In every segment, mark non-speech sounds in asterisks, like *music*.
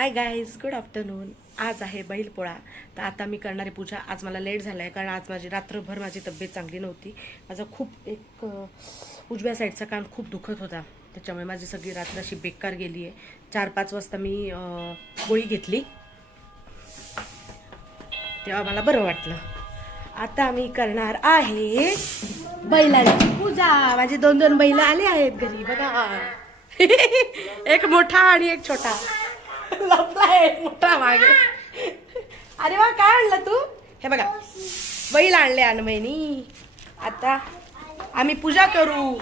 Hi guys good afternoon आज आहे बैलपोळा. तर आता मी करणारी पूजा. आज मला लेट झाला आहे कारण आज माझी रात्रभर माझी तब्येत चांगली नव्हती. माझा खूप एक उजव्या साईडचा कान खूप दुखत होता. त्याच्यामुळे माझी सगळी रात्र अशी बेकार गेली आहे. चार पाच वाजता मी गोळी घेतली. तेव्हा मला बरं वाटलं. आता मी करणार आहे बैलांची पूजा. माझे दोन दोन बैल आले आहेत घरी. बघा. *laughs* एक मोठा आणि एक छोटा. लपलाय मोठा मागे. अरे वा काय आणलं तू? हे बघा. बैल आणले अनमयनी आता आम्ही पूजा करू.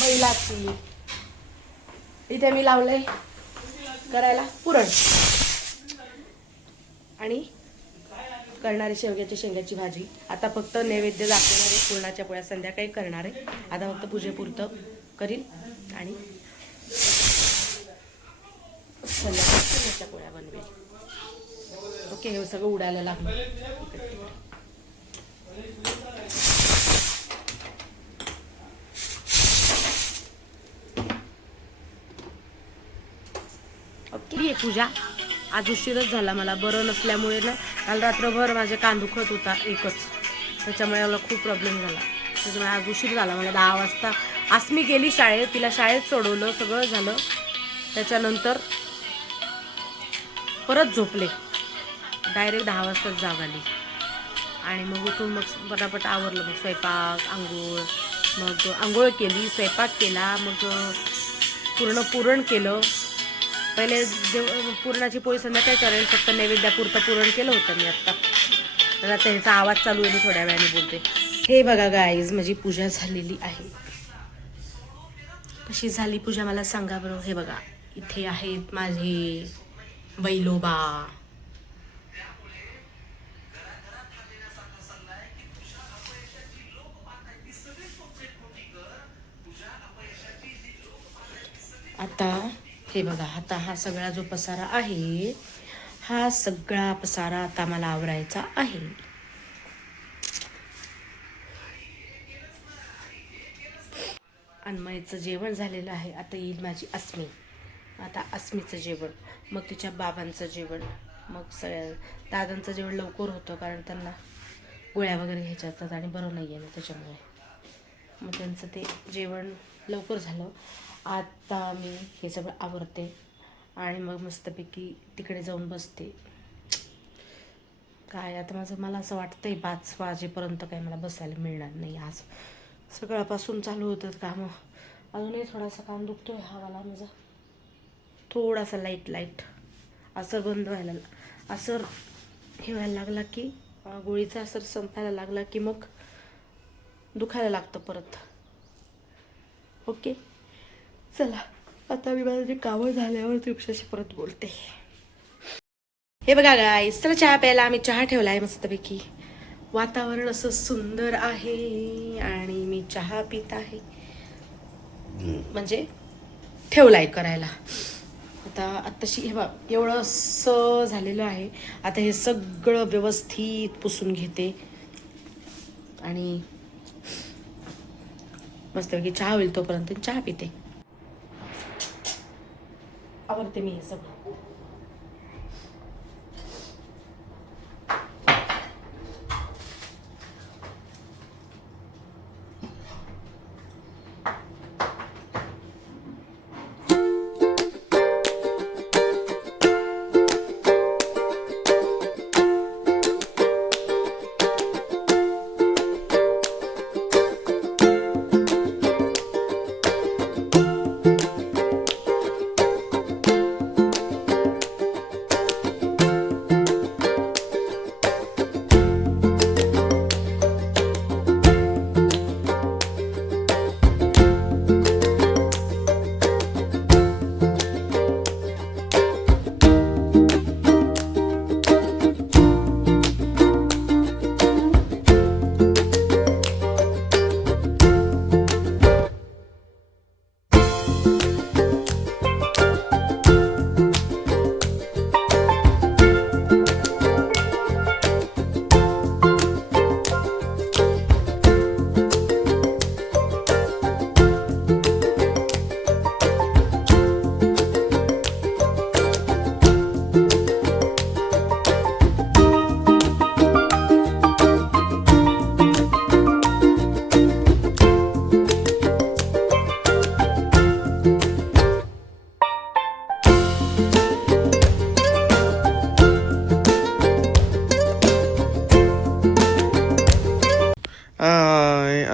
बैलाची. इथे मी लावलंय करायला पुरण. आणि करणारे शेवग्याची शेंगाची भाजी. आता फक्त नैवेद्य दाखवणार आहे. पुरणाच्या पोळ्या संध्याकाळी करणार आहे. आता फक्त पूजेपुरतं करीन. आणि संध्याकाळी पूर्णाच्या पोळ्या बनवेल ओके हे सगळं उडायला लागलं. ओके. पूजा. आज उशीरच झाला मला बरं नसल्यामुळे ना काल रात्रभर माझे कान दुखत होता एकच. त्याच्यामुळे मला खूप प्रॉब्लेम झाला. त्याच्यामुळे आज उशीर झाला. मला दहा वाजता आज मी गेली शाळेत तिला शाळेत सोडवलं सगळं झालं. त्याच्यानंतर परत झोपले. डायरेक्ट दहा वाजताच जाग आली. आणि मग उठून मग पटापट आवरलं. मग स्वयंपाक आंघोळ मग आंघोळ केली स्वयंपाक केला मग पूर्ण पुरण केलं. पहिले देव पुरणाची पोळी संध्याकाळी करेल फक्त नैवेद्यापुरतं पुरण केलं होतं मी आत्ता. तर आता ह्याचा आवाज चालू आहे मी थोड्या वेळाने बोलते. हे बघा गाईज माझी पूजा झालेली आहे. कशी झाली पूजा मला सांगा बरं. हे बघा इथे आहेत माझे बैलोबा आता हे बघा आता हा सगळा जो पसारा आहे हा सगळा पसारा आता मला आवरायचा आहे. अन्मयचं जेवण झालेलं आहे. आता येईल माझी अस्मी. आता अस्मीचं जेवण मग तिच्या बाबांचं जेवण मग सगळ्या दादांचं जेवण लवकर होतं कारण त्यांना गोळ्या वगैरे घ्यायच्या असतात आणि बरं नाही आहे ना त्याच्यामुळे. मग त्यांचं ते जेवण लवकर झालं. आता मी हे सगळं आवरते आणि मग मस्तपैकी तिकडे जाऊन बसते. काय आता माझं मला असं वाटतंय पाच वाजेपर्यंत काही मला बसायला मिळणार नाही. आज सकाळपासून चालू होतात कामं. अजूनही थोडासा काम दुखतोय हा वाला माझा. थोडासा लाइट लाइट असर बंद व्हायला असर हे व्हायला लागला की गोळीचा असर संपायला लागला की मग दुखायला लागतं परत. ओके चला आता मी माझी कामं झाल्यावर तुमच्याशी परत बोलते. हे बघा गाईस चला चहा प्यायला आम्ही चहा ठेवला आहे मस्तपैकी. वातावरण असं सुंदर आहे आणि मी चहा पित आहे. म्हणजे ठेवलाय करायला. आता आत्ताशी हे बघ एवढं असं झालेलं आहे. आता हे सगळं व्यवस्थित पुसून घेते. आणि मस्तपैकी चहा होईल तोपर्यंत चहा पिते. आवडते मी हे सगळं.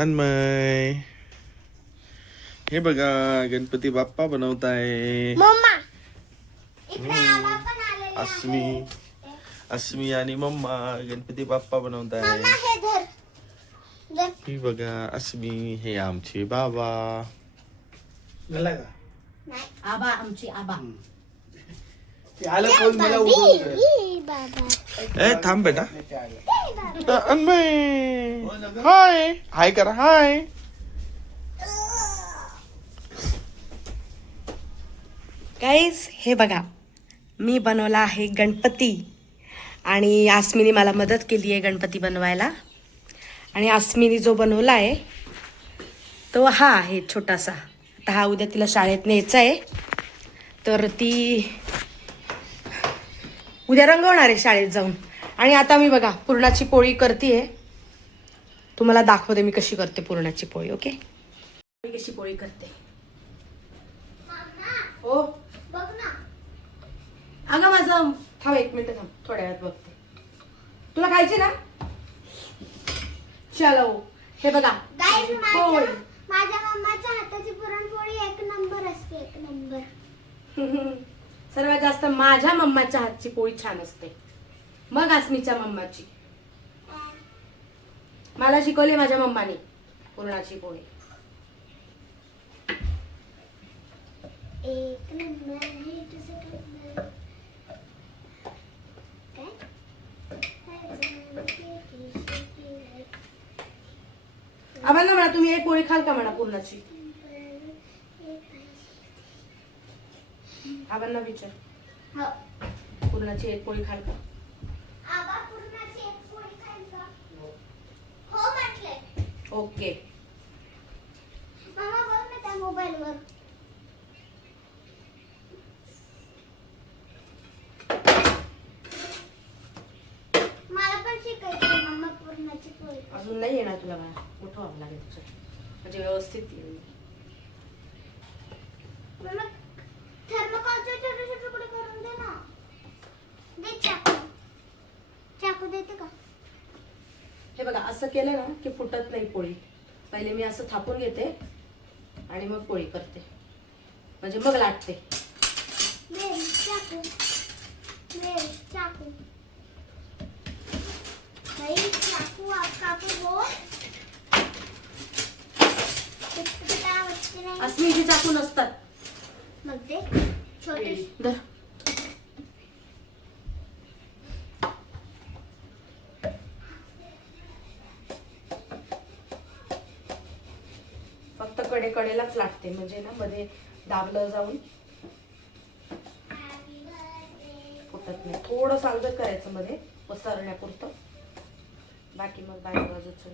अन्मय हे बघा गणपती बाप्पा बनवताय मम्मा अस्मी अस्मी आणि मम्मा गणपती बाप्पा बनवताय हे बघा अस्मी हे आमचे बाबा झाला का आबा आमची आबा आलं कोण मला थांब बेटा अन्मय हाय. हाय करा हाय. गाईज हे बघा. मी बनवला आहे गणपती. आणि आसमीने मला मदत केली आहे गणपती बनवायला. आणि आसमीने जो बनवला आहे तो हा आहे छोटासा. आता हा उद्या तिला शाळेत न्यायचा आहे. तर ती उद्या रंगवणार आहे शाळेत जाऊन. आणि आता मी बघा पुरणाची पोळी करते तुम्हाला दाखवते मी कशी करते पुरणाची पोळी ओके? मी कशी पोळी करते. हो बघ ना. अगं माझं थांब एक मिनिट थांब थोड्या वेळात बघते. तुला खायची ना? चलो. हे बघा. पोळी. माझ्या माझ्या मम्माच्या हाताची पुरणपोळी एक नंबर असते एक नंबर. *laughs* सर्वात जास्त माझ्या मम्माच्या हातची पोळी छान असते. मग आसमीच्या मम्माची. मला शिकवली माझ्या मम्माने. पुरणाची पोळी. एक नंबर आहे तुझं नंबर. काय? आम्हाला म्हणा तुम्ही एक पोळी खाल का म्हणा पुरणाची? आबांना विचार. हो. पुरणाची एक पोळी खाल का आबा पुरणाची एक पोळी खाईल का हो म्हटले ओके. मामा बघ ना त्या मोबाईलवर. मला पण शिकायचं मम्मा पुरणाची पोळी अजून नाही येणार तुला बाळा. उठवावं लागेल तुझं म्हणजे व्यवस्थित येईल मम्मा थर्मोकॉलचे छोटे छोटे तुकडे करून दे ना दे चाकू चाकू देते का हे बघा असं केलं ना की फुटत नाही पोळी. पहिले मी असं थापून घेते आणि मग पोळी करते. म्हणजे मग लाटते. अस्मीचे चाकू नसतात मग दे छोटे धर फक्त कडे कडेलाच लागते म्हणजे ना मध्ये दाबलं जाऊन फुटत नाही. थोडं सालगत करायचं मध्ये पसरण्यापुरतं. बाकी मग बाजू बाजूचं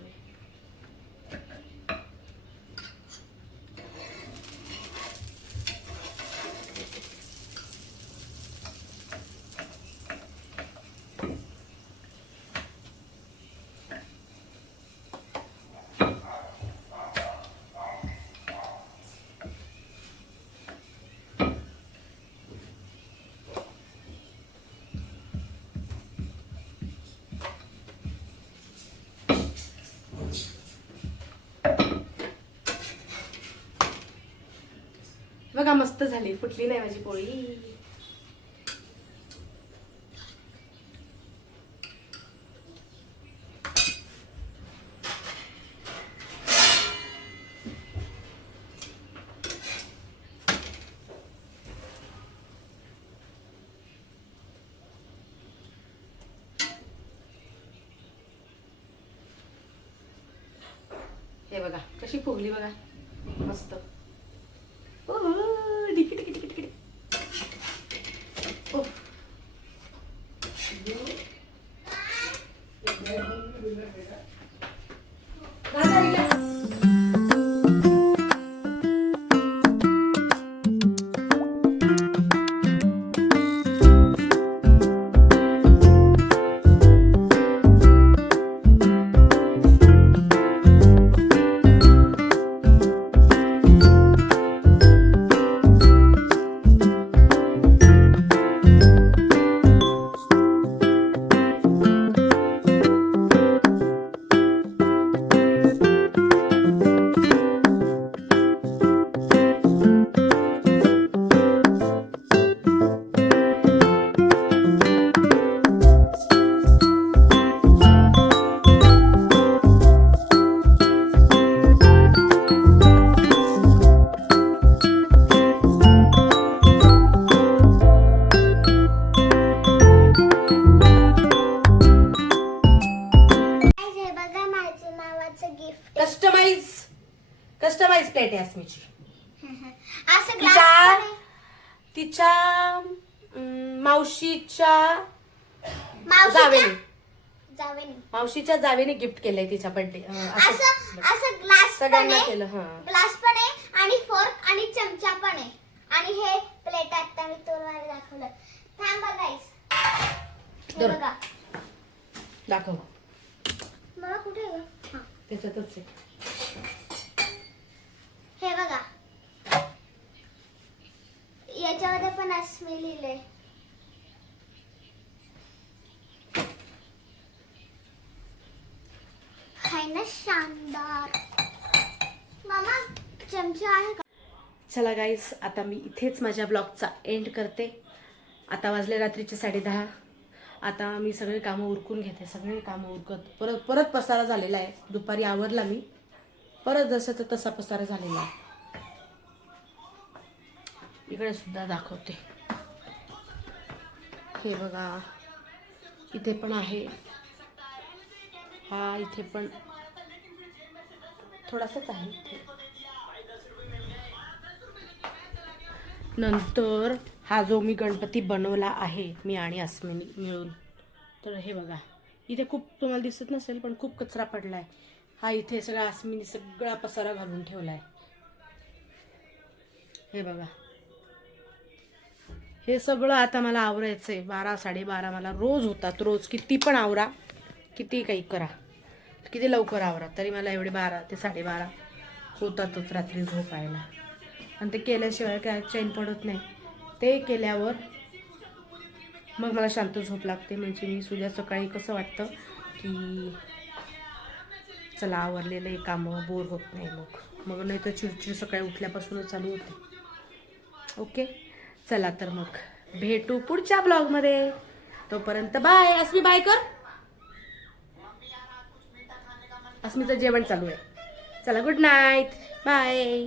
बघा मस्त झाली. फुटली नाही माझी पोळी. हे बघा कशी फुगली बघा. मस्त. असं तिच्या ग्लास तिच्या अं, मावशीच्या मावशीच्या जावेने जावेने मावशीच्या जावेने गिफ्ट केलंय तिच्या बर्थडे असं. असं ग्लास पण सगळ्यांना आहे. केलं हा. ग्लास पण आहे आणि फोर्क आणि चमचा पण आहे. आणि हे प्लेट आता मी तुम्हाला दाखवलं. थांब हे धर. बघा. दाखव. मला कुठे आहे गं? हा. त्याच्यातच आहे. हे बघा. याच्यामध्ये पण अस्मी लिहिलंय हाय ना शानदार. मामा चमचा आहे का? चला गाईस आता मी इथेच माझ्या ब्लॉगचा एंड करते. आता वाजले रात्रीचे साडेदहा. आता मी सगळे कामं उरकून घेते सगळे कामं उरकत परत परत पसारा झालेला आहे. दुपारी आवरला मी. परत जसं तसा पसारा झालेला आहे. इकडे सुद्धा दाखवते. हे बघा. इथे पण आहे. हा इथे पण. थोडासाच आहे इथे. नंतर हा जो मी गणपती बनवला आहे मी आणि अस्मिनी मिळून. तर हे बघा. इथे खूप तुम्हाला दिसत नसेल पण खूप कचरा पडला आहे हा इथे सगळा अस्मिनी सगळा पसारा घालून ठेवला आहे हे बघा. हे सगळं आता मला आवरायचं आहे बारा साडेबारा मला रोज होतात रोज. किती पण आवरा किती काही करा. किती लवकर आवरा तरी मला एवढे बारा ते साडेबारा होतातच रात्री झोपायला. आणि ते केल्याशिवाय काय चैन पडत नाही. ते केल्यावर मग मला शांत झोप लागते. म्हणजे मी सुद्धा सकाळी कसं वाटतं की चला आवरलेलं आहे कामं बोर होत नाही मग. मग नाही तर चिडचिड सकाळी उठल्यापासूनच चालू होते. ओके चला तर मग. भेटू पुढच्या ब्लॉगमध्ये तोपर्यंत बाय अस्मी बाय कर. अस्मीचं जेवण चालू आहे. चला गुड नाईट बाय